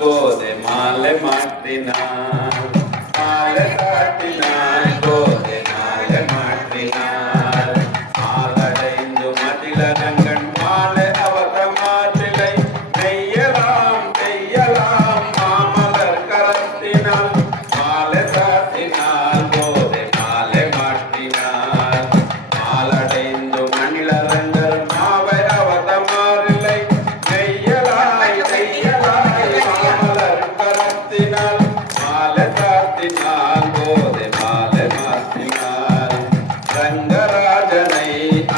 గోదె మాలె మాట్టినాల్ మాలె దాటినాల్ గోదె మాలె మాట్టినాల్ మాలடைந்து மதில ரங்கன் மாலை அவத மாத்திலை நெய்யலாம் தெய்யலாம் மாமலர் கரத்தினால் மாலை தாத்தினால் கோதை மாலை மாட்டினால் மாலடைந்து மணில ரங்கல் மாவை அவத மாறிலை நெய்யலாய் தெய்யலாய் மாமலர் கரத்தினால் மாலை தாத்தினால் கோதை மாலை மாட்டினால் ரங்கராஜனை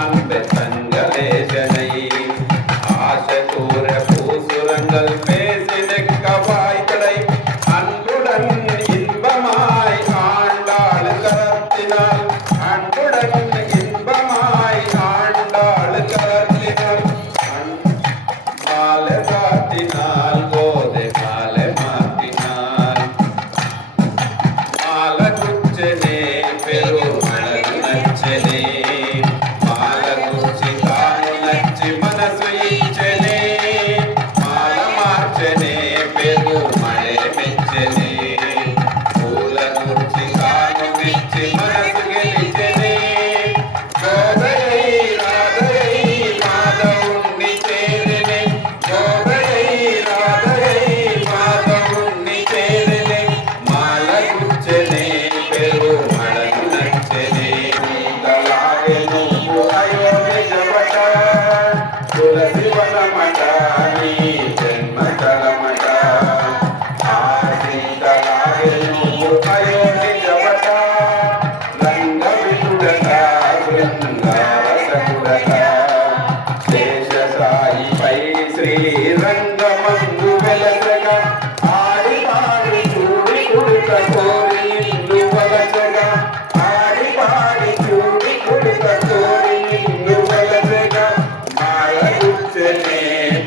அன்பு தங்கலேசனை ஆசதூர பூசுரங்கள் பேசி நிற்க வாய்களை அன்புடன் இன்பமாய் ஆண்டாள் கரத்தினால் அன்புடன் இன்பமாய் ஆண்டாள் கரத்தினால் மாலை காட்டினால் கோதை மாலை மாட்டினால் மால குச்சனே பெருமளவு நச்சனே మాల గుచ్చి తాను నచ్చి మనసు ఇచ్చనే మాల మార్చనే పెరు మಳೆ మెచ్చనే పూల గుచ్చి తాను మెచ్చి మనసు గెలిచనే గోదయై రాధయై మాధవుణ్ణి చేరనే గోదయై రాధయై మాధవుణ్ణి చేరనే మాల గుచ్చనే పెరు మళను నచ్చనే తులసి వనమట నీ జన్మ తలమట ఆశీతలాగెను అయోనిజవట రంగ వినుడట బృందారసకుడట శేష సాయిపై శ్రీరంగమందు వెలసగా ఆడి పాడి చూడి కుడుక కోరి ఇల్లు వలసగా ఆడి పాడి చూడి కుడుక కోరి ఇల్లు వలసగా మాల గుచ్చనే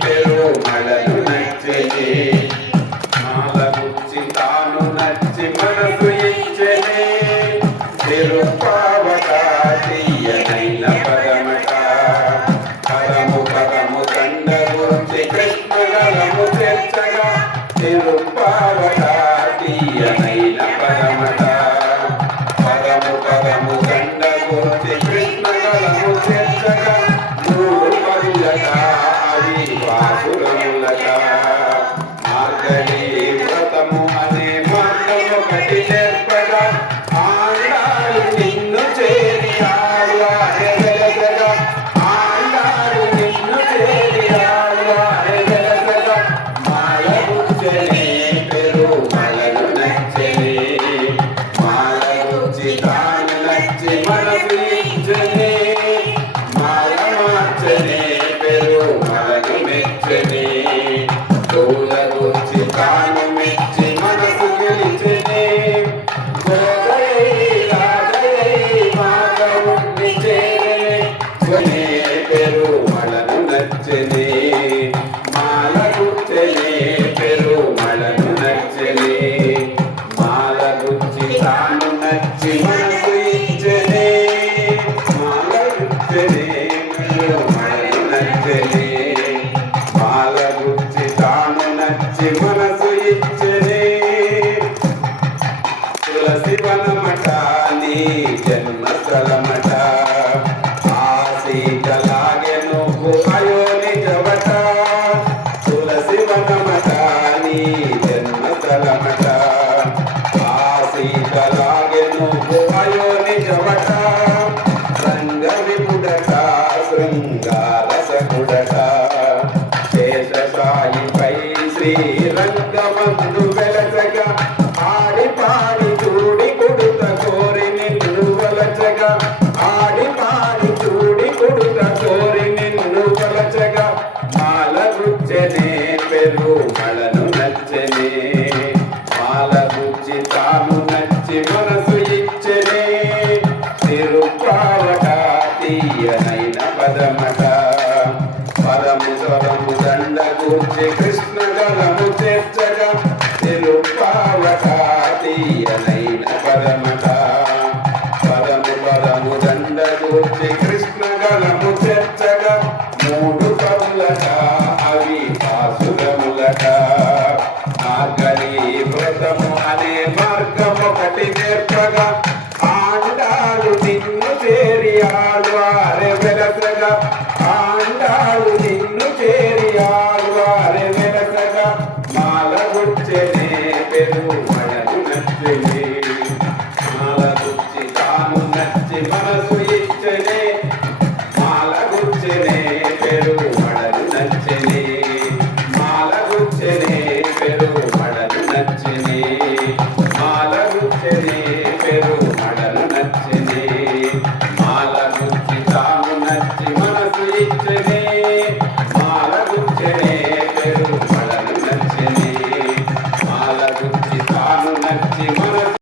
పెరు మళను నచ్చనే మాల గుచ్చి తాను నచ్చి మనసు ఇచ్చనే తిరుపావట తీయనైన పదమట పదము పదము దండ గురించి కృష్ణ గలము చేర్చగా తిరుపావట తీయనైన పదమట పదము పదము దండ గురించి కృష్ణ గలము చేర్చగా మూడు పదులగా అవి వాసురములగా మార్గళి వ్రతము అనే మార్గము కటి నేర్పగా ఆండాలు నిన్ను చేరి ఆడువారే వెలసగా ఆండాలు నిన్ను చేరి ఆడువారే వెలసగా మాల గుచ్చనే పెరు మళను నచ్చనే మాల గుచ్చి తాను నచ్చి మనసు ఇచ్చనే మాల మార్చనే పెరు మళను మెచ్చనే పూల గుచ్చి తాను మెచ్చి మనసు గెలిచనే గోదయై రాధయై మాధవుణ్ణి చేరనే పెరు మళను నచ్చనే మాల గుచ్చనే పెరు మళను నచ్చనే మాల గుచ్చి తాను నచ్చి మనసు ఇచ్చనే మాల గుచ్చనే పెరు మళను నచ్చనే మాల గుచ్చి తాను నచ్చి మనసు ఇచ్చనే తులసి వనమట నీ జన్మస్థలమట ఆశీతలాగే నువ్వు అయోనిజవట తులసి వనమట నీ జన్మస్థలమట ఆశీతలాగే నువ్వు అయోనిజవట రంగ విపుడట శృంగారసకుడట శేష సాయిపై శ్రీరంగమందు వెలసగా ఆడి పాడి చూడి కుడుత కోరి నిన్ను వలచగా ఆడి పాడి చూడి కుడుత కోరి నిన్ను వలచగా మాల గుచ్చనే పెరు మళను నచ్చనే మాల గుచ్చి తాను నచ్చి మనసు ఇచ్చనే తిరుపావట తీయనైన పదమట పదము స్వరము దండ కూర్చి కృష్ణ గలము చేర్చగా తిరుపావట తీయనైన పదమట పదము పదము దండ కూర్చి కృష్ణ గలము చేర్చగా మూడు పదులట అవి పాసురములట మార్గని